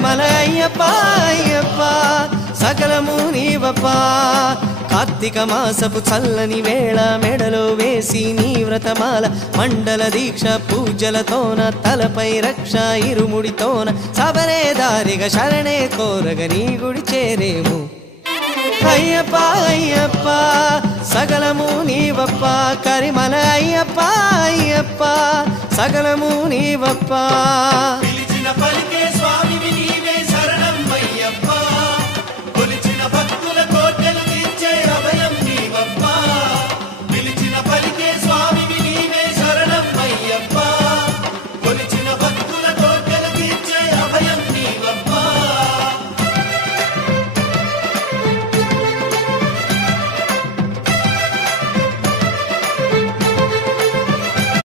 కరిమల అయ్యప్ప అయ్యప్ప సకలము నీవప్ప కార్తీక మాసపు చల్లని వేళ మెడలో వేసి నీ వ్రతమాల మండల దీక్ష పూజలతోన తలపై రక్ష ఇరుముడితోన సబరే దారిగా శరణే కోరగ నీ గుడి చేరేము అయ్యప్ప అయ్యప్ప సకలము నీవప్ప కరిమల అయ్యప్ప అయ్యప్ప సకలము నీవప్ప పిలిచిన పలికే